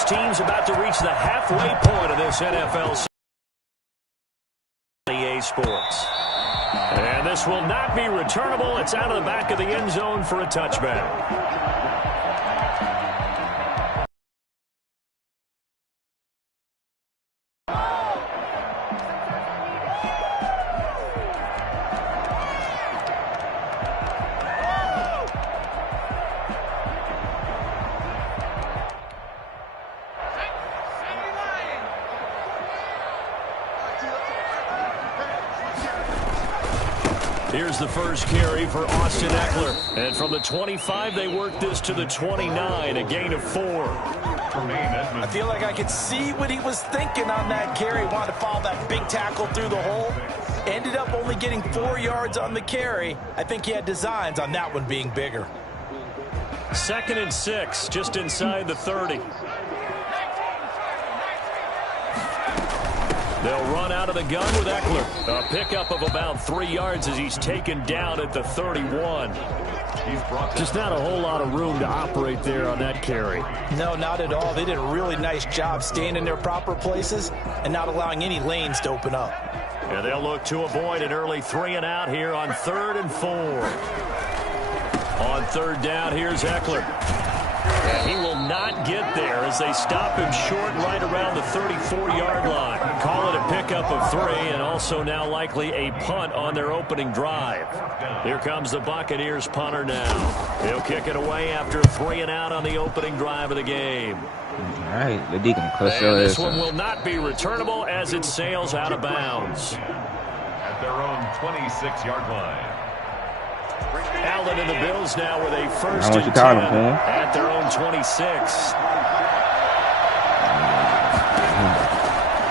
these teams about to reach the halfway point of this NFL season. EA Sports. And this will not be returnable. It's out of the back of the end zone for a touchback. Here's the first carry for Austin Eckler. And from the 25, they work this to the 29, a gain of 4. I feel like I could see what he was thinking on that carry. Wanted to follow that big tackle through the hole. Ended up only getting 4 yards on the carry. I think he had designs on that one being bigger. 2nd and 6, just inside the 30. They'll run out of the gun with Eckler. A pickup of about 3 yards as he's taken down at the 31. Just not a whole lot of room to operate there on that carry. No, not at all. They did a really nice job staying in their proper places and not allowing any lanes to open up. And they'll look to avoid an early 3 and out here on 3rd and 4. On 3rd down, here's Eckler. And he will not get there as they stop him short right around the 34-yard line. Call it a pickup of 3 and also now likely a punt on their opening drive. Here comes the Buccaneers punter now. He'll kick it away after 3 and out on the opening drive of the game. All right, the Deacon close. And this one will not be returnable as it sails out of bounds. At their own 26-yard line. Allen and the Bills now with a 1st and 10 at their own 26.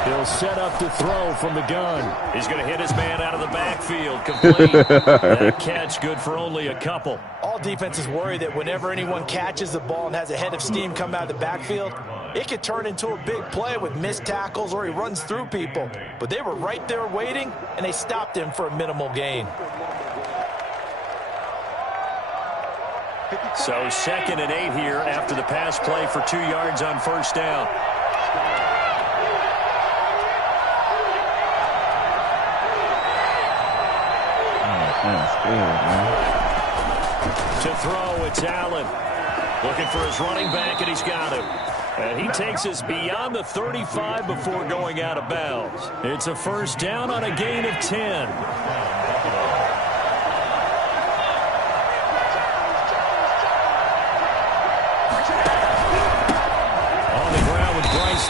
He'll set up to throw from the gun. He's going to hit his man out of the backfield. Complete. That catch good for only a couple. All defenses worry that whenever anyone catches the ball and has a head of steam come out of the backfield, it could turn into a big play with missed tackles or he runs through people. But they were right there waiting, and they stopped him for a minimal gain. So 2nd and 8 here after the pass play for 2 yards on 1st down. To throw, it's Allen. Looking for his running back, and he's got him. And he takes us beyond the 35 before going out of bounds. It's a 1st down on a gain of 10.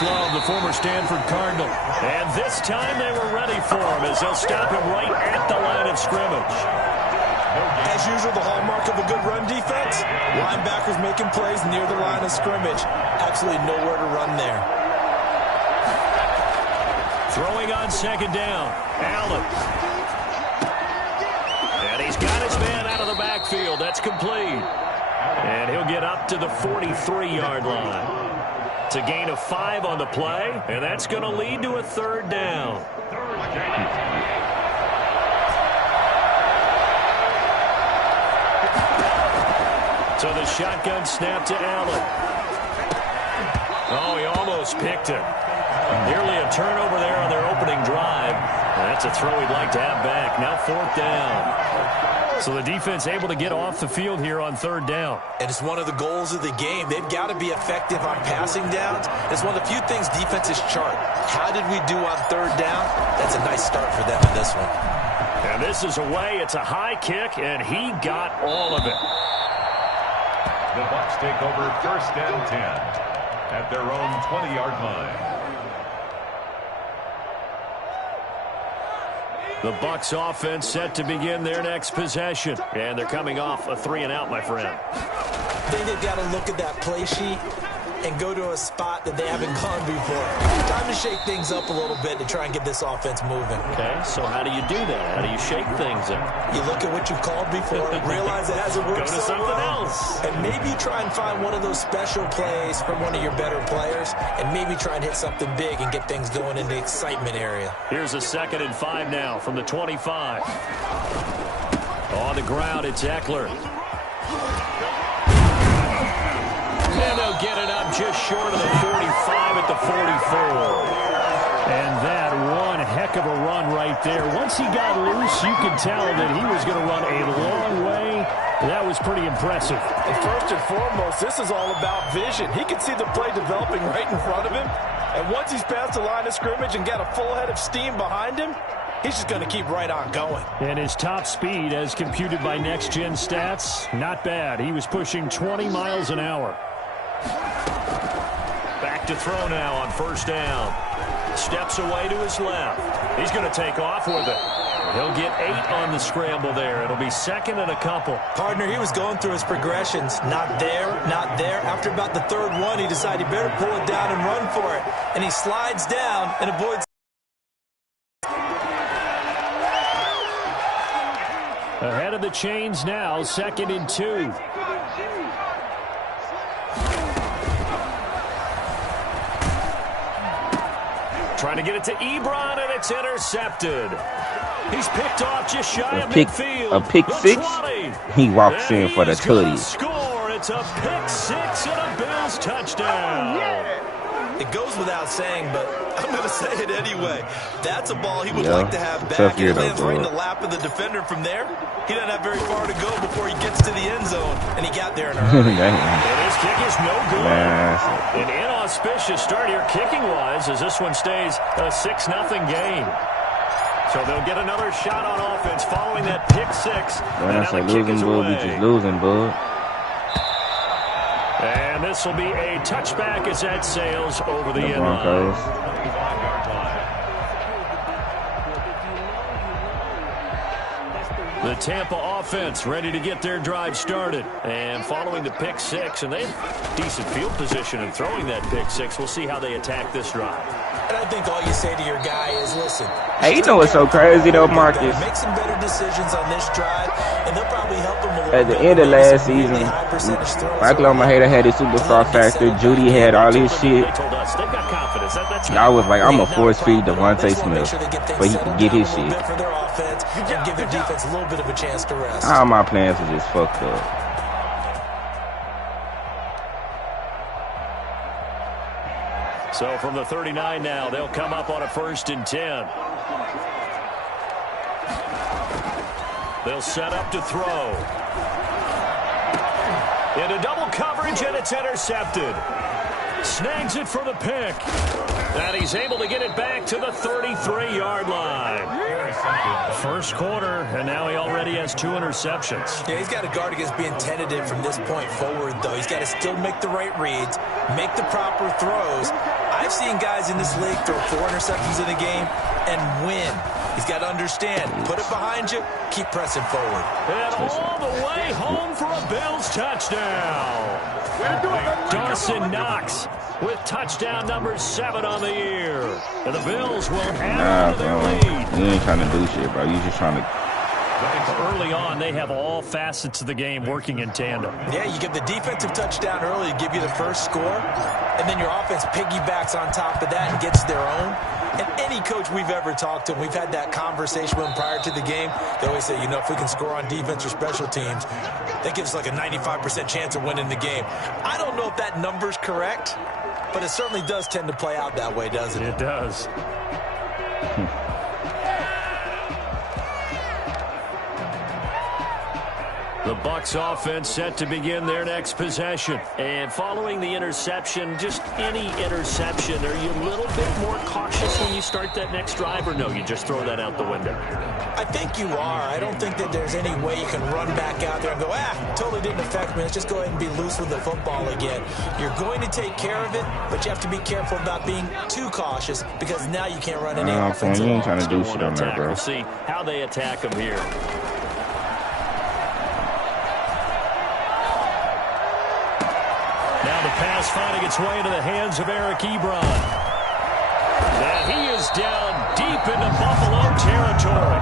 Love, the former Stanford Cardinal. And this time they were ready for him as they'll stop him right at the line of scrimmage. As usual, the hallmark of a good run defense, linebackers making plays near the line of scrimmage. Absolutely nowhere to run there. Throwing on 2nd down, Allen. And he's got his man out of the backfield. That's complete. And he'll get up to the 43-yard line. It's a gain of 5 on the play, and that's going to lead to a 3rd down. So the shotgun snap to Allen. Oh, he almost picked it. Nearly a turnover there on their opening drive. That's a throw he'd like to have back. Now 4th down. So the defense able to get off the field here on 3rd down. And it's one of the goals of the game. They've got to be effective on passing downs. It's one of the few things defenses chart. How did we do on 3rd down? That's a nice start for them in this one. And this is away. It's a high kick, and he got all of it. The Bucs take over 1st and 10 at their own 20-yard line. The Bucs offense set to begin their next possession. And they're coming off a 3 and out, my friend. I think they've got to look at that play sheet and go to a spot that they haven't gone before. Time to shake things up a little bit to try and get this offense moving. Okay, so how do you do that? How do you shake things up? You look at what you've called before, realize it hasn't worked Go to so something well, else. and maybe try and find one of those special plays from one of your better players, and maybe try and hit something big and get things going in the excitement area. Here's a 2nd and 5 now from the 25. On the ground, it's Eckler. And they'll get it up just short of the 45 at the 44. And that one heck of a run right there. Once he got loose, you could tell that he was going to run a long way. That was pretty impressive. And first and foremost, this is all about vision. He can see the play developing right in front of him. And once he's past the line of scrimmage and got a full head of steam behind him, he's just going to keep right on going. And his top speed, as computed by Next Gen Stats, not bad. He was pushing 20 miles an hour. Back to throw now on first down. Steps away to his left. He's going to take off with it. He'll get 8 on the scramble there. It'll be second and a couple. Partner, he was going through his progressions. Not there, not there. After about the third one, he decided he better pull it down and run for it. And he slides down and avoids. Ahead of the chains now, 2nd and 2. Trying to get it to Ebron, and it's intercepted. He's picked off just shy of midfield. A pick six? He walks in for the tutty. Score. It's a pick 6 and a Bills touchdown. It goes without saying, but I'm going to say it anyway. That's a ball he would like to have back. He lands right in the lap of the defender from there. He doesn't have very far to go before he gets to the end zone, and he got there in a hurry. And his kick is no good. An inauspicious start here kicking-wise as this one stays a 6-0 game. So they'll get another shot on offense following that pick 6. When I say losing, bud, we just losing, bud. And this will be a touchback as that sails over the end line. The Tampa offense ready to get their drive started. And following the pick 6, and they have decent field position in throwing that pick 6. We'll see how they attack this drive. And I think all you say to your guy is, listen. Hey, you know what's so crazy, though, Marcus? Make some better decisions on this drive, and they'll probably help him a little At the end of last season, Oklahoma Hater had his superstar factor. Judy had all his shit. I was like, I'm going to force feed Devontae Smith so he can get his shit. And give their defense a little bit of a chance to rest. All my plans are just fucked up. So from the 39 now, they'll come up on a 1st and 10. They'll set up to throw. Into double coverage, and it's intercepted. Snags it for the pick. And he's able to get it back to the 33-yard line. First quarter, and now he already has 2 interceptions. Yeah, he's got to guard against being tentative from this point forward, though. He's got to still make the right reads, make the proper throws. I've seen guys in this league throw 4 interceptions in a game and win. He's got to understand, put it behind you, keep pressing forward. And all the way home for a Bills touchdown. Dawson Knox with touchdown number 7 on the year. And the Bills will have their lead. You ain't trying to do shit, bro. You just trying to... Early on, they have all facets of the game working in tandem. Yeah, you get the defensive touchdown early to give you the first score, and then your offense piggybacks on top of that and gets their own. And any coach we've ever talked to, we've had that conversation with them prior to the game. They always say, you know, if we can score on defense or special teams, that gives us like a 95% chance of winning the game. I don't know if that number's correct, but it certainly does tend to play out that way, doesn't it? It does. The Bucs offense set to begin their next possession. And following the interception, just any interception, are you a little bit more cautious when you start that next drive, or no, you just throw that out the window? I think you are. I don't think that there's any way you can run back out there and go, totally didn't affect me. Let's just go ahead and be loose with the football again. You're going to take care of it, but you have to be careful about being too cautious because now you can't run any offense. You ain't trying to do shit on that, bro. We'll see how they attack them here. Pass finding its way into the hands of Eric Ebron. And he is down deep into Buffalo territory.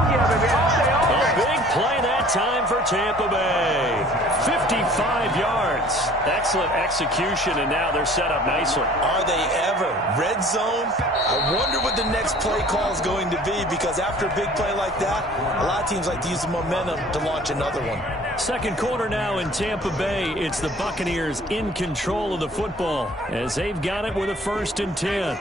A big play that time for Tampa Bay. 55 yards. Excellent execution, and now they're set up nicely. Are they ever? Red zone? I wonder what the next play call is going to be, because after a big play like that, a lot of teams like to use the momentum to launch another one. Second quarter now in Tampa Bay. It's the Buccaneers in control of the football as they've got it with a 1st and 10.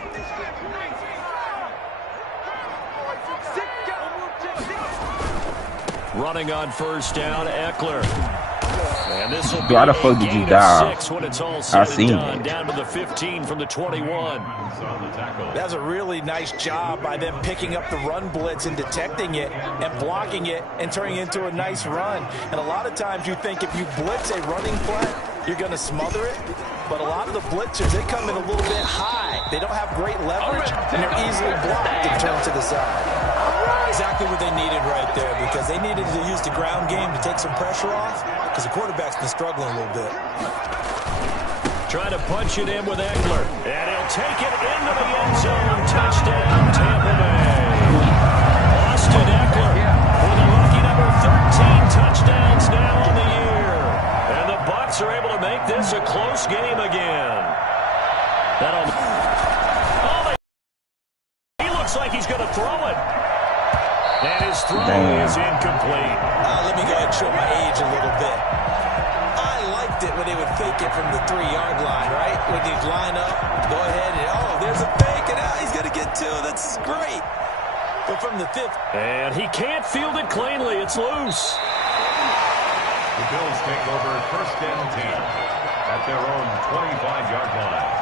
Running on 1st down, Eckler. And this will be how the fuck did you die? 6 when it's all said I seen and done. it. Down to the 15 from the 21. That's a really nice job by them picking up the run blitz and detecting it and blocking it and turning it into a nice run. And a lot of times you think if you blitz a running play, you're going to smother it. But a lot of the blitzers, they come in a little bit high. They don't have great leverage, and they're easily blocked and turned to the side. Exactly what they needed right there, because they needed to use the ground game to take some pressure off, because the quarterback's been struggling a little bit. Trying to punch it in with Eckler. And he'll take it into the end zone. Touchdown, Tampa Bay. Austin Eckler with a lucky number 13 touchdowns now on the year. And the Bucs are able to make this a close game again. He looks like he's going to throw it. And his throw is incomplete. Let me go ahead and show my age a little bit. I liked it when they would fake it from the 3-yard line, right? When they'd line up, go ahead and, there's a fake, and he's going to get 2. That's great. But from the 5th. And he can't field it cleanly. It's loose. The Bills take over 1st and 10 at their own 25-yard line.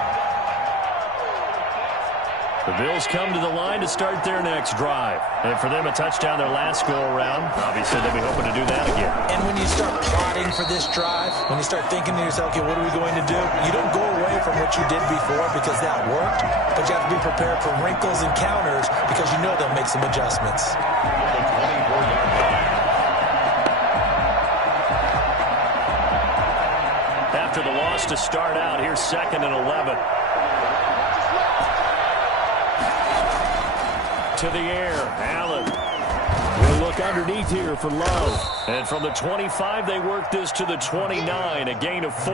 The Bills come to the line to start their next drive. And for them, a touchdown their last go-around. Obviously, they'll be hoping to do that again. And when you start plotting for this drive, when you start thinking to yourself, okay, what are we going to do? You don't go away from what you did before because that worked, but you have to be prepared for wrinkles and counters because you know they'll make some adjustments. The 24-yard line. After the loss to start out, here's 2nd and 11. To the air, Allen will look underneath here for Love. And from the 25, they work this to the 29, a gain of 4.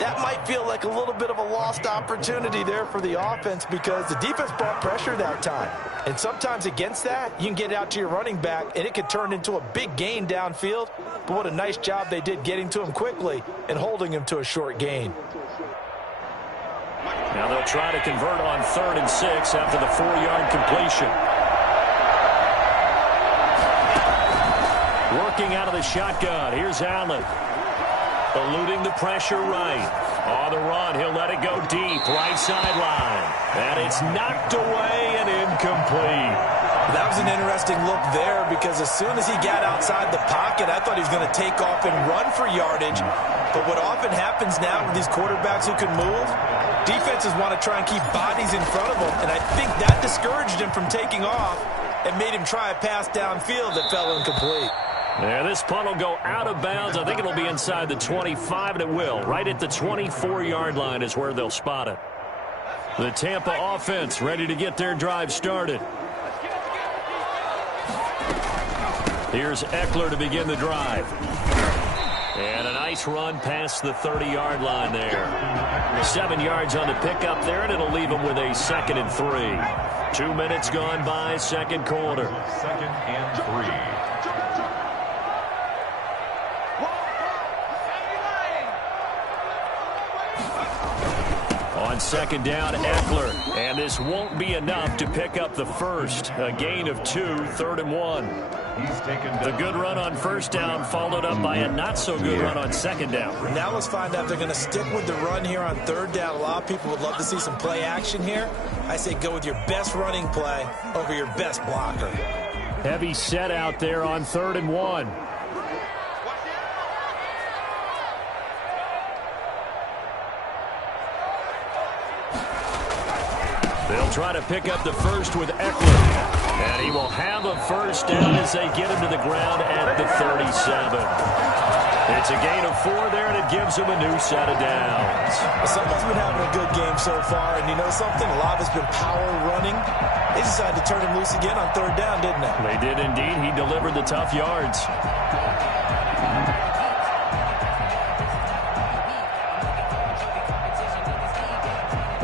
That might feel like a little bit of a lost opportunity there for the offense because the defense brought pressure that time. And sometimes against that, you can get it out to your running back, and it could turn into a big gain downfield. But what a nice job they did getting to him quickly and holding him to a short gain. Now they'll try to convert on 3rd and 6 after the 4-yard completion. Working out of the shotgun. Here's Allen. Eluding the pressure right. On the run, he'll let it go deep. Right sideline. And it's knocked away and incomplete. That was an interesting look there because as soon as he got outside the pocket, I thought he was going to take off and run for yardage. But what often happens now with these quarterbacks who can move, defenses want to try and keep bodies in front of them, and I think that discouraged him from taking off and made him try a pass downfield that fell incomplete. Yeah, this punt will go out of bounds. I think it'll be inside the 25, and it will. Right at the 24-yard line is where they'll spot it. The Tampa offense ready to get their drive started. Here's Eckler to begin the drive. And a nice run past the 30-yard line there. 7 yards on the pickup there, and it'll leave him with a 2nd and 3. 2 minutes gone by, second quarter. 2nd and 3. On 2nd down, Eckler. And this won't be enough to pick up the first. A gain of 2, 3rd and 1. The good run on 1st down followed up by a not-so-good run on 2nd down. Now let's find out if they're going to stick with the run here on 3rd down. A lot of people would love to see some play action here. I say go with your best running play over your best blocker. Heavy set out there on 3rd and 1. They'll try to pick up the first with Eckler. And he will have a first down as they get him to the ground at the 37. It's a gain of 4 there, and it gives him a new set of downs. Someone's been having a good game so far, and you know something? A lot of it's been power running. They decided to turn him loose again on 3rd down, didn't they? They did indeed. He delivered the tough yards.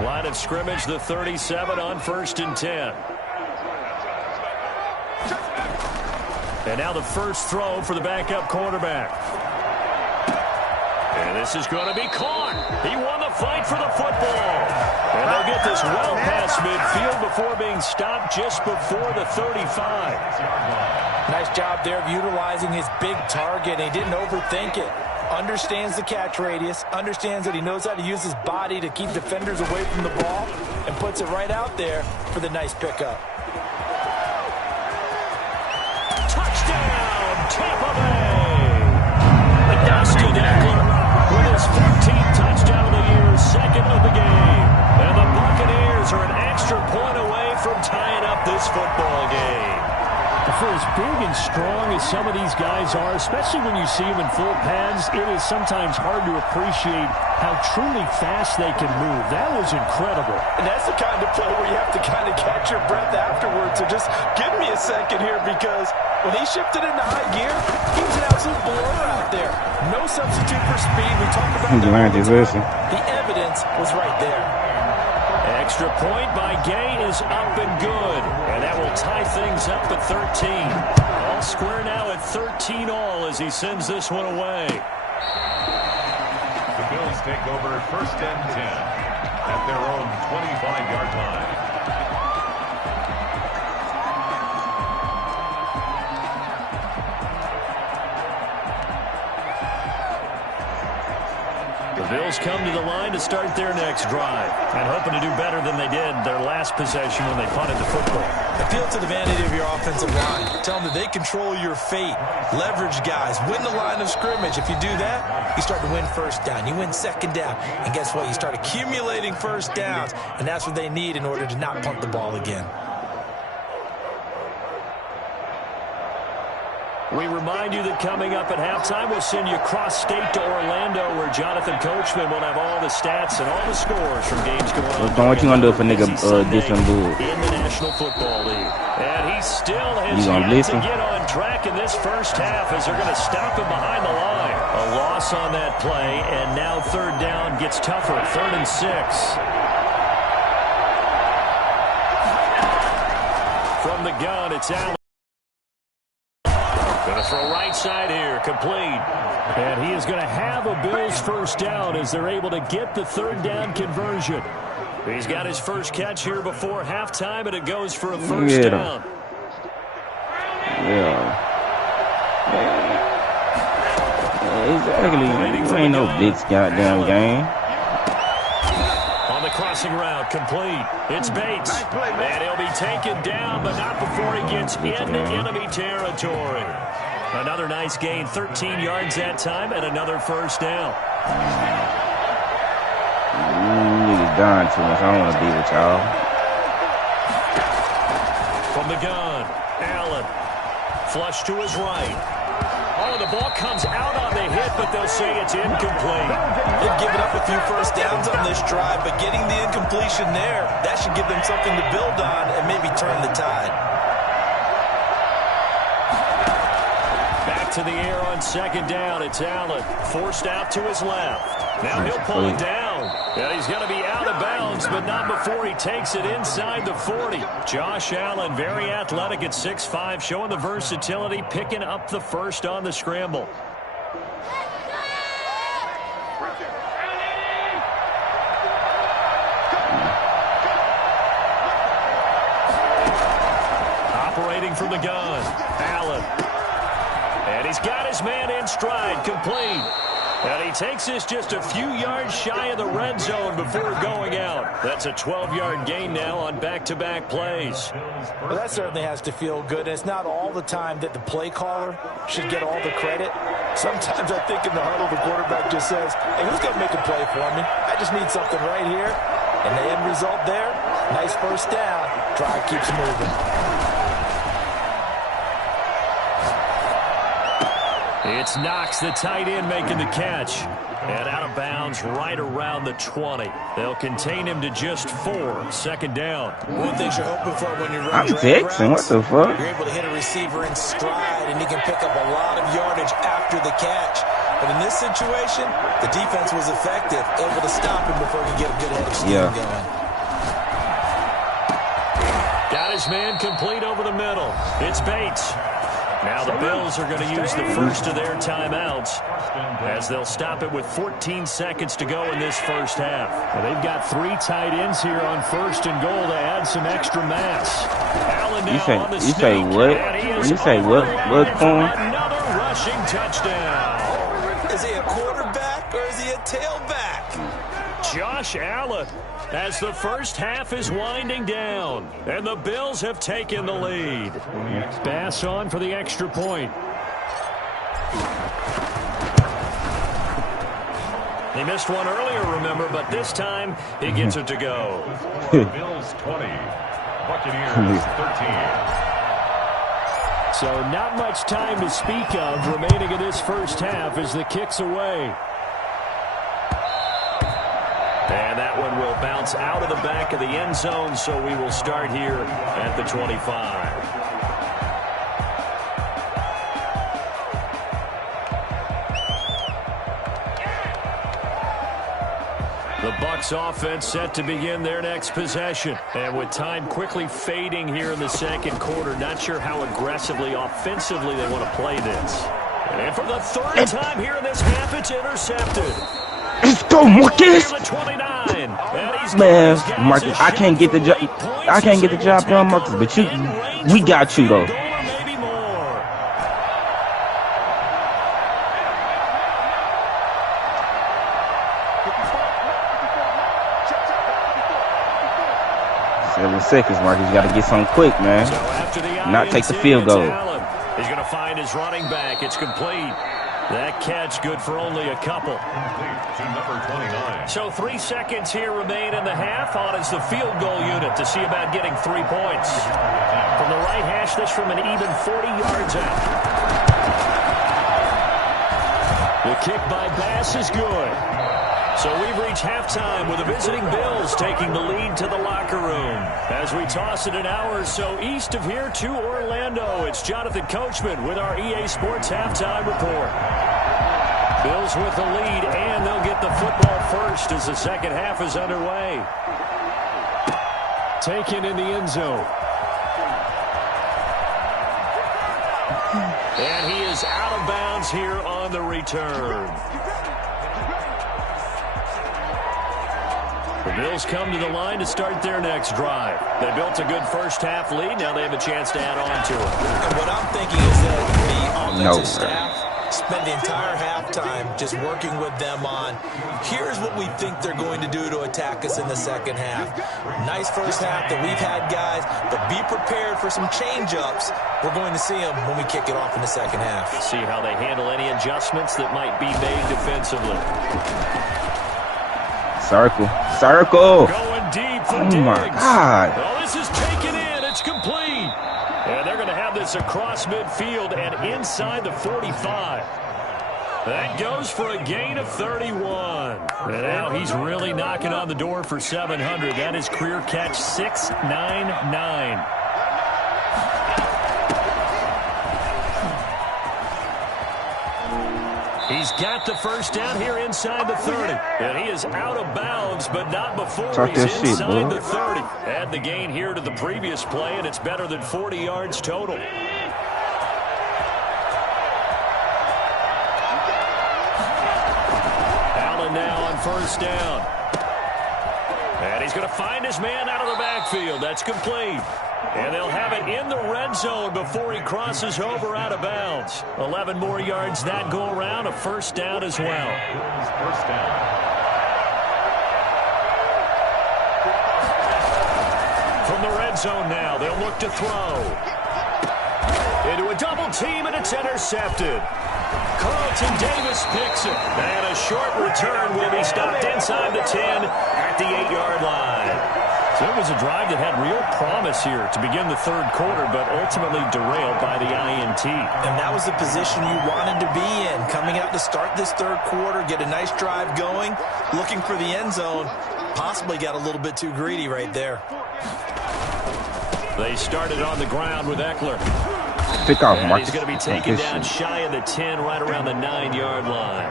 Line of scrimmage, the 37 on 1st and 10. And now the first throw for the backup quarterback. And this is going to be caught. He won the fight for the football. And they'll get this well past midfield before being stopped just before the 35. Nice job there of utilizing his big target. He didn't overthink it. Understands the catch radius, understands that he knows how to use his body to keep defenders away from the ball, and puts it right out there for the nice pickup. Touchdown, Tampa Bay! Dustin Eckler with his 15th touchdown of the year, second of the game. And the Buccaneers are an extra point away from tying up this football game. For as big and strong as some of these guys are, especially when you see them in full pads, it is sometimes hard to appreciate how truly fast they can move. That was incredible. And that's the kind of play where you have to kind of catch your breath afterwards. So just give me a second here, because when he shifted into high gear, he was an absolute blower out there. No substitute for speed. We talked about the evidence was right there. Extra point by Gay is up and good. And that will tie things up at 13. All square now at 13 all as he sends this one away. The Bills take over 1st and 10 at their own 25-yard line. The Bills come to the line to start their next drive and hoping to do better than they did their last possession when they punted the football. Appeal to the vanity of your offensive line. Tell them that they control your fate. Leverage guys. Win the line of scrimmage. If you do that, you start to win first down. You win second down. And guess what? You start accumulating first downs. And that's what they need in order to not punt the ball again. We remind you that coming up at halftime, we'll send you cross-state to Orlando, where Jonathan Coachman will have all the stats and all the scores from games going on. What you gonna do if a nigga get some bull? In the National Football League. And he still has yet to get on track in this first half as they're going to stop him behind the line. A loss on that play, and now 3rd down gets tougher. 3rd and 6. From the gun, it's Allen. Going to throw right side here, complete. And he is going to have a Bills first down as they're able to get the 3rd down conversion. He's got his first catch here before halftime, and it goes for a first down. Exactly. Ain't no bitch goddamn game. On the crossing route, complete. It's Bates. And he'll be taken down, but not before he gets into enemy territory. Another nice gain, 13 yards that time, and another first down. Niggas dying too much. I don't want to be with y'all. From the gun, Allen. Flush to his right. Oh, the ball comes out on the hit, but they'll say it's incomplete. They've given up a few first downs on this drive, but getting the incompletion there, that should give them something to build on and maybe turn the tide. Back to the air on 2nd down. It's Allen. Forced out to his left. Now he'll pull it down. And he's going to be out of bounds, but not before he takes it inside the 40. Josh Allen, very athletic at 6'5", showing the versatility, picking up the first on the scramble. Operating from the gun, Allen. And he's got his man in stride, complete. And he takes this just a few yards shy of the red zone before going out. That's a 12-yard gain now on back-to-back plays. Well, that certainly has to feel good. And it's not all the time that the play caller should get all the credit. Sometimes I think in the huddle, the quarterback just says, hey, who's going to make a play for me? I just need something right here. And the end result there, nice first down. Drive keeps moving. It's Knox, the tight end, making the catch. And out of bounds right around the 20. They'll contain him to just 4. 2nd down. One thing you're hoping for when you run I'm texting. What the fuck? You're able to hit a receiver in stride and he can pick up a lot of yardage after the catch. But in this situation, the defense was effective, able to stop him before he could get a good head of steam going. Got his man complete over the middle. It's Bates. Now the Bills are going to use the first of their timeouts as they'll stop it with 14 seconds to go in this first half. Well, they've got 3 tight ends here on 1st and goal to add some extra mass. Allen now on the You say what? You say what? What form? Another rushing touchdown. Is he a quarterback or is he a tailback? Josh Allen as the first half is winding down, and the Bills have taken the lead. Bass on for the extra point. He missed one earlier, remember, but this time he gets it to go. Bills 20, Buccaneers 13. So not much time to speak of remaining in this first half as the kick's away. And that one will bounce out of the back of the end zone, so we will start here at the 25. The Bucs offense set to begin their next possession. And with time quickly fading here in the second quarter, not sure how aggressively, offensively they want to play this. And for the third time here in this half, it's intercepted. Let's go, Marcus! Man, Marcus, I can't get the job. I can't get the job done, Marcus. But we got you though. 7 seconds, Marcus. You got to get something quick, man. Not take the field goal. He's going to find his running back. It's complete. That catch good for only a couple. To number 29. So 3 seconds here remain in the half. On is the field goal unit to see about getting 3 points. From the right hash, this from an even 40 yards out. The kick by Bass is good. So we've reached halftime with the visiting Bills taking the lead to the locker room. As we toss it an hour or so east of here to Orlando, it's Jonathan Coachman with our EA Sports Halftime Report. Bills with the lead, and they'll get the football first as the second half is underway. Taken in the end zone. And he is out of bounds here on the return. The Bills come to the line to start their next drive. They built a good first half lead. Now they have a chance to add on to it. And what I'm thinking is that the offensive staff spent the entire halftime just working with them on, here's what we think they're going to do to attack us in the second half. Nice first half that we've had, guys, but be prepared for some change-ups. We're going to see them when we kick it off in the second half. See how they handle any adjustments that might be made defensively. Circle. Circle. Going deep for Oh, my God. Oh, this is taken in. It's complete. And they're going to have this across midfield and inside the 45. That goes for a gain of 31. And now he's really knocking on the door for 700. That is career catch 699. He's got the first down here inside the 30. And he is out of bounds, but not before he's inside the 30. Add the gain here to the previous play, and it's better than 40 yards total. Allen now on first down. And he's going to find his man out of the backfield. That's complete. And they'll have it in the red zone before he crosses over out of bounds. 11 more yards that go around, a first down as well. First down. From the red zone now, they'll look to throw. Into a double team, and it's intercepted. Carlton Davis picks it. And a short return will be stopped inside the 10 at the 8-yard line. So it was a drive that had real promise here to begin the third quarter, but ultimately derailed by the INT. And that was the position you wanted to be in, coming out to start this third quarter, get a nice drive going, looking for the end zone. Possibly got a little bit too greedy right there. They started on the ground with Eckler. pick off, And Marcus. he's going to be taken down shy of the 10, right around the 9-yard line.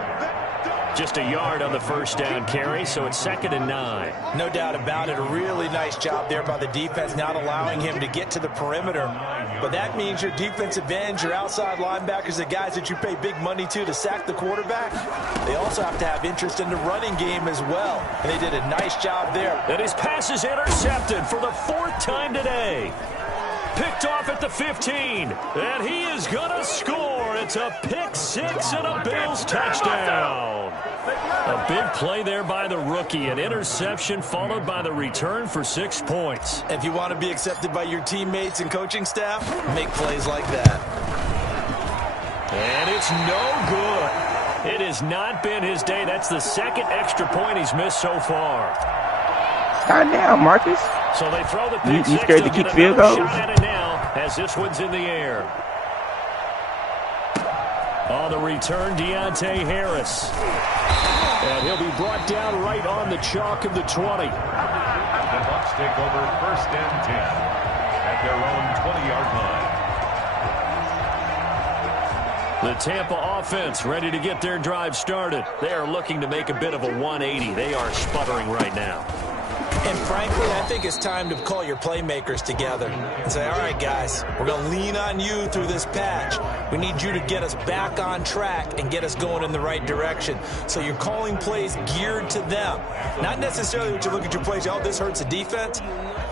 Just a yard on the first down carry, so it's 2nd and 9. No doubt about it. A really nice job there by the defense, not allowing him to get to the perimeter. But that means your defensive ends, your outside linebackers, the guys that you pay big money to sack the quarterback, they also have to have interest in the running game as well. And they did a nice job there. And his pass is intercepted for the 4th time today. Picked off at the 15, and he is going to score. It's a pick 6 and a Bills touchdown. A big play there by the rookie. An interception followed by the return for 6 points. If you want to be accepted by your teammates and coaching staff, make plays like that. And it's no good. It has not been his day. That's the 2nd extra point he's missed so far. God damn, Marcus. So they throw the pick. You scared to kick field goals? Shot at it now as this one's in the air. On the return, Deontay Harris. And he'll be brought down right on the chalk of the 20. The Bucs take over 1st and 10 at their own 20-yard line. The Tampa offense ready to get their drive started. They are looking to make a bit of a 180. They are sputtering right now. And frankly, I think it's time to call your playmakers together and say, all right, guys, we're going to lean on you through this patch. We need you to get us back on track and get us going in the right direction. So you're calling plays geared to them. Not necessarily that you look at your plays, oh, this hurts the defense.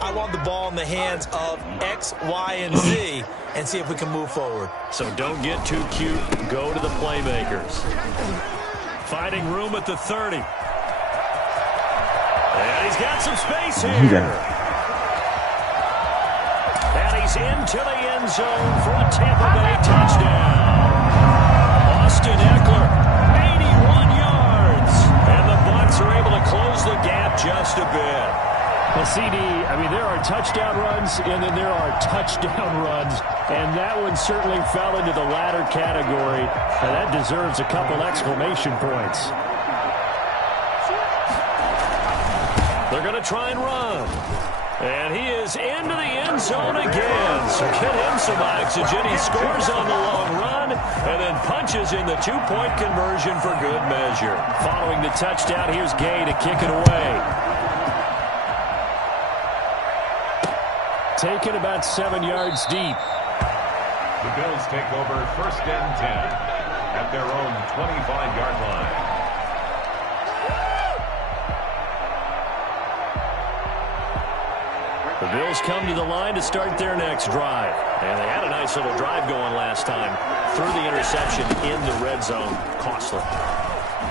I want the ball in the hands of X, Y, and Z and see if we can move forward. So don't get too cute. Go to the playmakers. Finding room at the 30. And he's got some space here. And he's into the end zone for a Tampa Bay touchdown. Austin Eckler, 81 yards. And the Bucs are able to close the gap just a bit. Well, CD, I mean, there are touchdown runs, and then there are touchdown runs. And that one certainly fell into the latter category. And that deserves a couple exclamation points. They're going to try and run. And he is into the end zone again. So get him some oxygen. He scores on the long run and then punches in the 2-point conversion for good measure. Following the touchdown, here's Gay to kick it away. Taken about 7 yards deep. The Bills take over 1st and 10 at their own 25-yard line. The Bills come to the line to start their next drive. And they had a nice little drive going last time. Threw the interception in the red zone. Costly.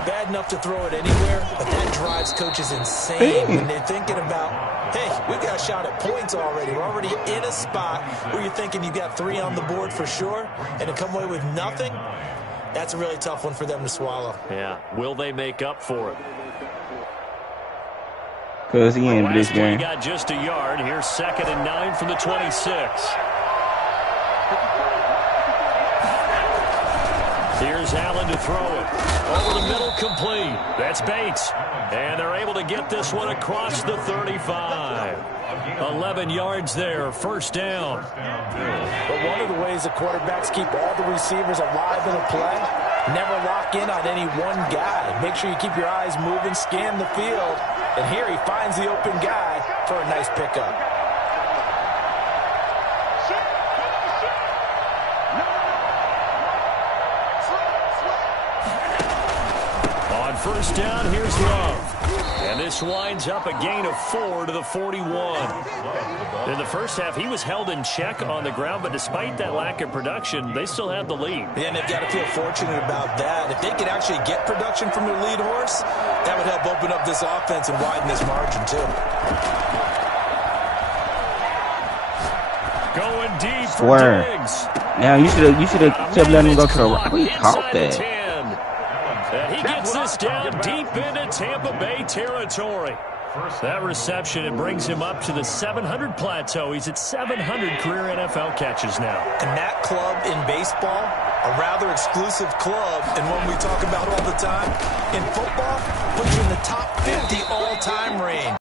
Bad enough to throw it anywhere, but that drives coaches insane when they're thinking about, hey, we've got a shot at points already. We're already in a spot where you're thinking you got 3 on the board for sure, and to come away with nothing, that's a really tough one for them to swallow. Yeah. Will they make up for it? Because he ain't this game. He got just a yard. Here's 2nd and 9 from the 26. Here's Allen to throw it. Over the middle, complete. That's Bates. And they're able to get this one across the 35. 11 yards there, 1st down. But one of the ways the quarterbacks keep all the receivers alive in a play, never lock in on any one guy. Make sure you keep your eyes moving, scan the field. And here he finds the open guy for a nice pickup. On 1st down, here's Love. And this winds up a gain of 4 to the 41. In the first half, he was held in check on the ground, but despite that lack of production, they still have the lead. Yeah, and they've got to feel fortunate about that. If they could actually get production from their lead horse, that would help open up this offense and widen this margin, too. Going deep for Diggs. Now, you should have kept letting him go to the right. We caught that. And he gets this down deep into Tampa Bay territory. That reception, it brings him up to the 700 plateau. He's at 700 career NFL catches now. And that club in baseball, a rather exclusive club, and one we talk about all the time. In football, puts you in the top 50 all-time range.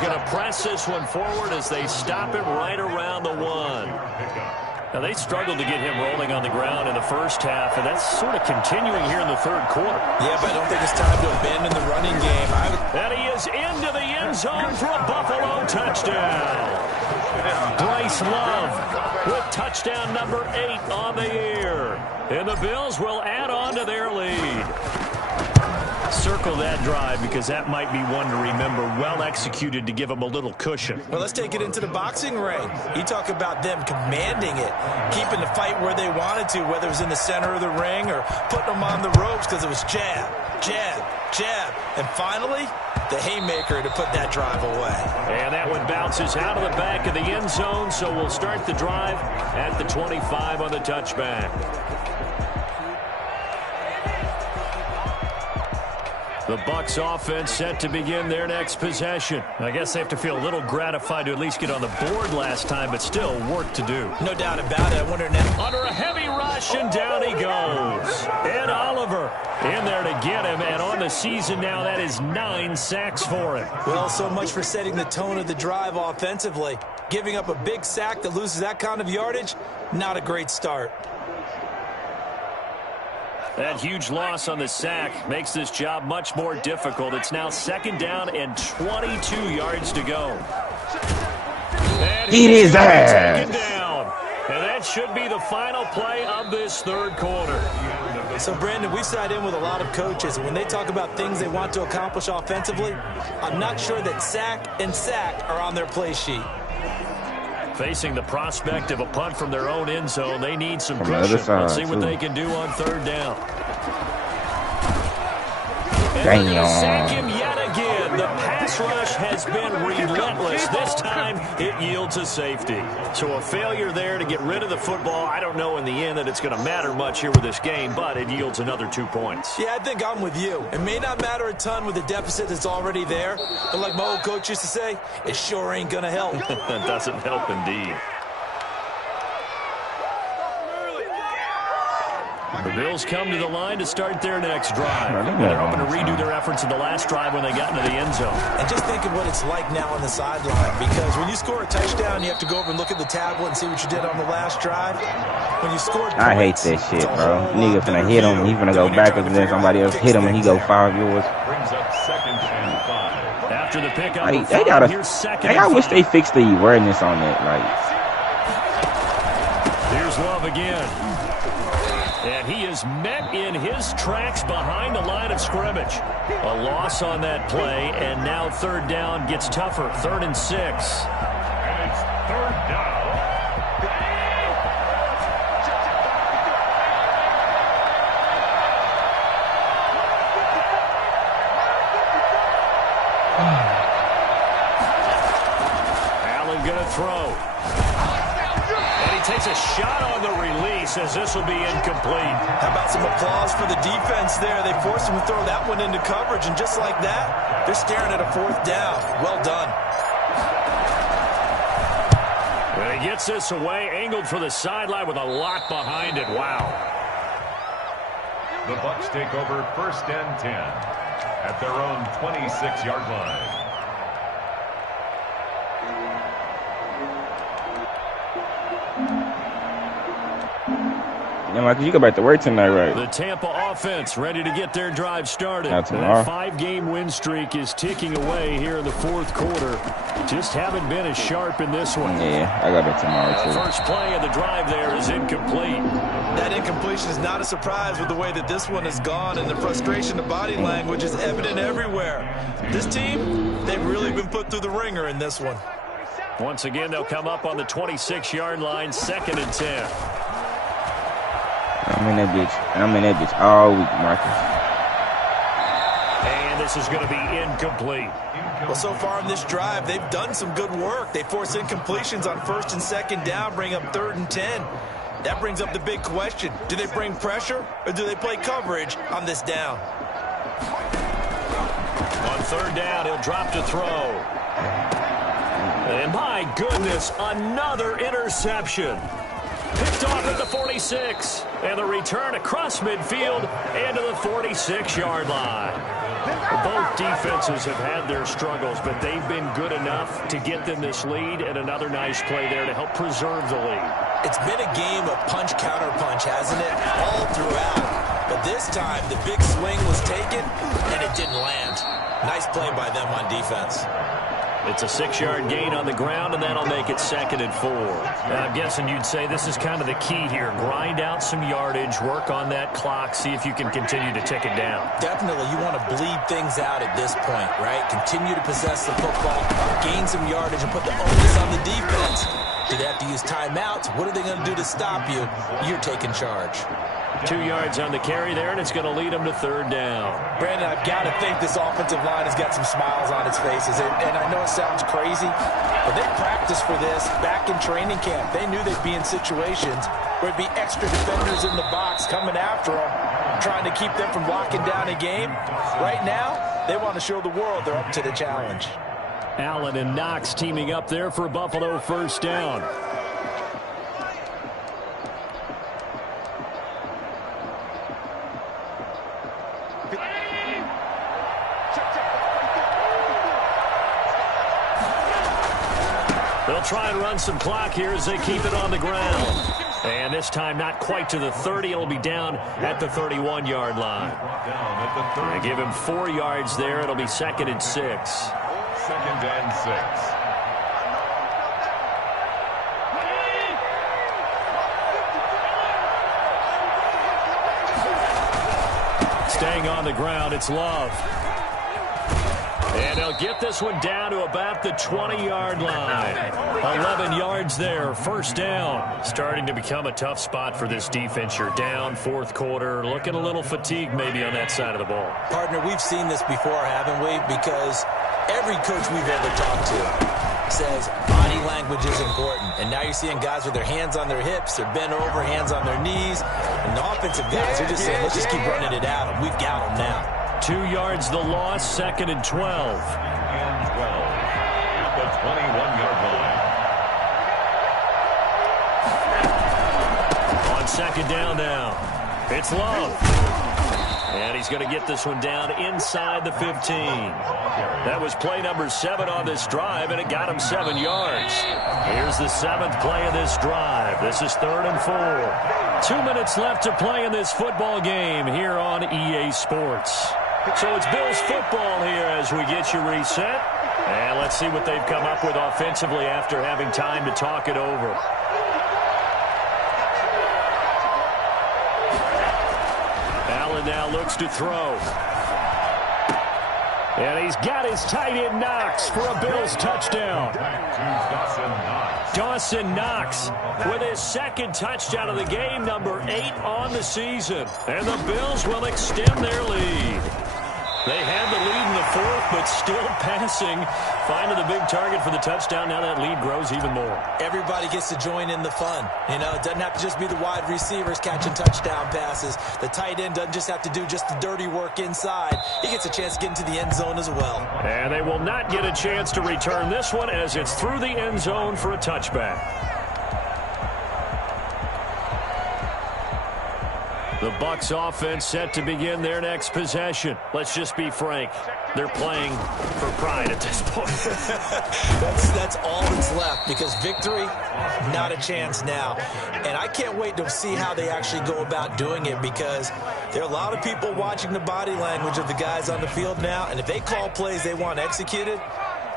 Going to press press this one forward as they stop him right around the 1. Now, they struggled to get him rolling on the ground in the first half, and that's sort of continuing here in the third quarter. Yeah, but I don't think it's time to abandon the running game. And he is into the end zone for a Buffalo touchdown. Bryce Love with touchdown number 8 on the year. And the Bills will add on to their lead. Circle that drive because that might be one to remember. Well executed to give them a little cushion. Well, let's take it into the boxing ring. You talk about them commanding it, keeping the fight where they wanted to, whether it was in the center of the ring or putting them on the ropes because it was jab, jab, jab. And finally, the haymaker to put that drive away. And that one bounces out of the back of the end zone, so we'll start the drive at the 25 on the touchback. The Bucs offense set to begin their next possession. I guess they have to feel a little gratified to at least get on the board last time, but still work to do. No doubt about it. I wonder now. Under a heavy rush, and down he goes. Ed Oliver in there to get him, and on the season now, that is 9 sacks for him. Well, so much for setting the tone of the drive offensively. Giving up a big sack that loses that kind of yardage, not a great start. That huge loss on the sack makes this job much more difficult. It's now 2nd down and 22 yards to go. And Eat his ass. Taken down. And that should be the final play of this third quarter. So, Brandon, we sat in with a lot of coaches, and when they talk about things they want to accomplish offensively, I'm not sure that sack and sack are on their play sheet. Facing the prospect of a punt from their own end zone, they need some From the cushion. other side, Let's see what too. they can do on 3rd down. Damn. And they're gonna sack him yet again. The pass rush has been relentless. This time, it yields a safety. So a failure there to get rid of the football. I don't know in the end that it's going to matter much here with this game, but it yields another 2 points. Yeah, I think I'm with you. It may not matter a ton with the deficit that's already there, but like my old coach used to say, it sure ain't going to help. That doesn't help indeed. The Bills come to the line to start their next drive. They're hoping to redo their efforts in the last drive when they got into the end zone. And just think of what it's like now on the sideline, because when you score a touchdown, you have to go over and look at the tablet and see what you did on the last drive. When you scored points, I hate that shit, bro. Nigga finna hit him. He finna go backwards and then somebody else hit him and he go 5 yards. Brings up 2nd and 5. After the pickup, I wish they fixed the awareness on that. Like, here's Love again. And he is met in his tracks behind the line of scrimmage. A loss on that play, and now 3rd down gets tougher. 3rd and 6. And it's 3rd down. Allen going to throw. And he takes a shot on the release as this will be incomplete. How about some applause for the defense there? They forced him to throw that one into coverage, and just like that, they're staring at a 4th down. Well done. And he gets this away, angled for the sideline with a lot behind it. Wow. The Bucs take over 1st and 10 at their own 26-yard line. yeah, Michael, you go back to work tonight, right? The Tampa offense ready to get their drive started. Not tomorrow. That 5-game win streak is ticking away here in the 4th quarter. Just haven't been as sharp in this one. Yeah, I got that tomorrow, The too. first play of the drive there is incomplete. That incompletion is not a surprise with the way that this one has gone, and the frustration of body language is evident everywhere. This team, they've really been put through the ringer in this one. Once again, they'll come up on the 26-yard line, 2nd and 10. I'm in that bitch all week, Marcus. And this is going to be incomplete. Well, so far in this drive, they've done some good work. They force incompletions on 1st and 2nd down, bring up 3rd and 10. That brings up the big question. Do they bring pressure, or do they play coverage on this down? On 3rd down, he'll drop to throw. And my goodness, another interception. Picked off at the 46. And the return across midfield and to the 46-yard line. Both defenses have had their struggles, but they've been good enough to get them this lead, and another nice play there to help preserve the lead. It's been a game of punch-counter-punch, hasn't it? All throughout. But this time, the big swing was taken, and it didn't land. Nice play by them on defense. It's a 6-yard gain on the ground, and that'll make it 2nd and 4. I'm guessing you'd say this is kind of the key here. Grind out some yardage, work on that clock, see if you can continue to tick it down. Definitely, you want to bleed things out at this point, right? Continue to possess the football, gain some yardage, and put the onus on the defense. Do they have to use timeouts? What are they going to do to stop you? You're taking charge. 2 yards on the carry there, and it's going to lead them to 3rd down. Brandon, I've got to think this offensive line has got some smiles on its faces. And I know it sounds crazy, but they practiced for this back in training camp. They knew they'd be in situations where it'd be extra defenders in the box coming after them, trying to keep them from locking down a game. Right now, they want to show the world they're up to the challenge. Allen and Knox teaming up there for Buffalo 1st down. They'll try and run some clock here as they keep it on the ground. And this time not quite to the 30. It'll be down at the 31-yard line. They give him 4 yards there. It'll be 2nd and 6. 2nd and 6. Staying on the ground, it's Love. And they'll get this one down to about the 20-yard line. 11 yards there, 1st down. Starting to become a tough spot for this defense. You're down 4th quarter, looking a little fatigued maybe on that side of the ball. Partner, we've seen this before, haven't we? Because every coach we've ever talked to says body language is important. And now you're seeing guys with their hands on their hips, they're bent over, hands on their knees. And the offensive guys are just saying, let's just keep running it at them. We've got them now. 2 yards the loss, 2nd and 12. And 12 at the 21-yard line. On 2nd down now, it's Love. And he's going to get this one down inside the 15. That was play number 7 on this drive, and it got him 7 yards. Here's the 7th play of this drive. This is 3rd and 4. 2 minutes left to play in this football game here on EA Sports. So it's Bills football here as we get you reset. And let's see what they've come up with offensively after having time to talk it over. Allen now looks to throw. And he's got his tight end Knox for a Bills touchdown. Dawson Knox with his 2nd touchdown of the game, number 8 on the season. And the Bills will extend their lead. They had the lead in the 4th, but still passing. Finding the big target for the touchdown. Now that lead grows even more. Everybody gets to join in the fun. You know, it doesn't have to just be the wide receivers catching touchdown passes. The tight end doesn't just have to do just the dirty work inside. He gets a chance to get into the end zone as well. And they will not get a chance to return this one as it's through the end zone for a touchback. The Bucs offense set to begin their next possession. Let's just be frank. They're playing for pride at this point. That's all that's left, because victory, not a chance now. And I can't wait to see how they actually go about doing it, because there are a lot of people watching the body language of the guys on the field now, and if they call plays they want executed,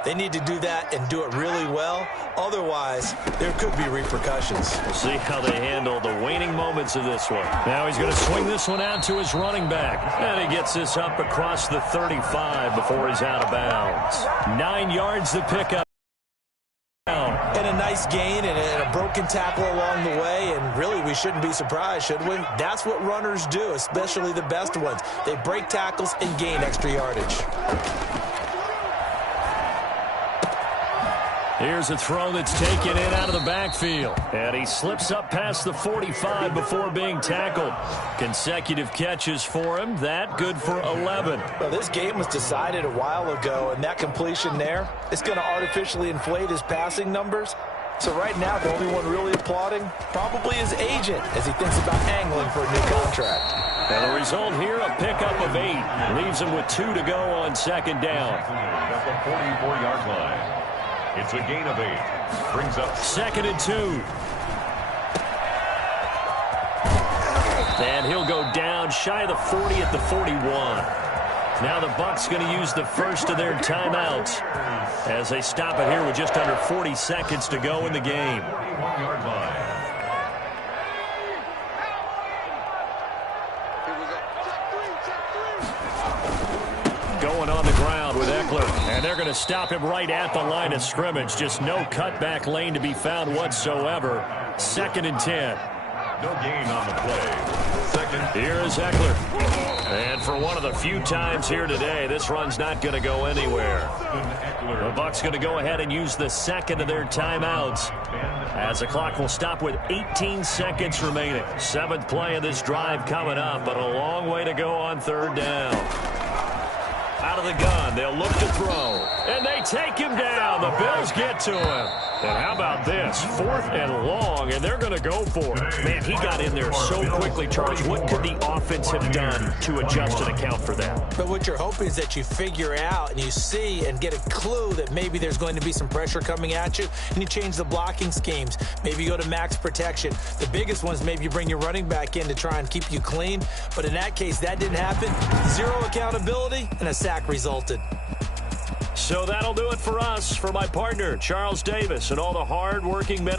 they need to do that and do it really well. Otherwise, there could be repercussions. We'll see how they handle the waning moments of this one. Now he's going to swing this one out to his running back. And he gets this up across the 35 before he's out of bounds. 9 yards to pick up. And a nice gain and a broken tackle along the way. And really, we shouldn't be surprised, should we? That's what runners do, especially the best ones. They break tackles and gain extra yardage. Here's a throw that's taken in out of the backfield. And he slips up past the 45 before being tackled. Consecutive catches for him. That good for 11. Well, this game was decided a while ago, and that completion there is going to artificially inflate his passing numbers. So right now, the only one really applauding probably his agent as he thinks about angling for a new contract. And the result here, a pickup of 8. Leaves him with 2 to go on second down. At the 44-yard line. It's a gain of 8. Brings up 2nd and 2. And he'll go down shy of the 40 at the 41. Now the Bucs going to use the first of their timeouts as they stop it here with just under 40 seconds to go in the game. 41-yard line. Going on the ground with Eckler. And they're going to stop him right at the line of scrimmage. Just no cutback lane to be found whatsoever. 2nd and 10. No gain on the play. Second. Here is Eckler. And for one of the few times here today, this run's not going to go anywhere. The Bucs going to go ahead and use the second of their timeouts as the clock will stop with 18 seconds remaining. 7th play of this drive coming up, but a long way to go on 3rd down. Out of the gun, they'll look to throw. And they take him down. The Bills get to him. And how about this? 4th and long, and they're going to go for it. Man, he got in there so quickly, Charles. What could the offense have done to adjust and account for that? But what you're hoping is that you figure out and you see and get a clue that maybe there's going to be some pressure coming at you, and you change the blocking schemes. Maybe you go to max protection. The biggest ones, maybe you bring your running back in to try and keep you clean. But in that case, that didn't happen. 0 accountability, and a sack resulted. So that'll do it for us. For my partner, Charles Davis, and all the hard-working men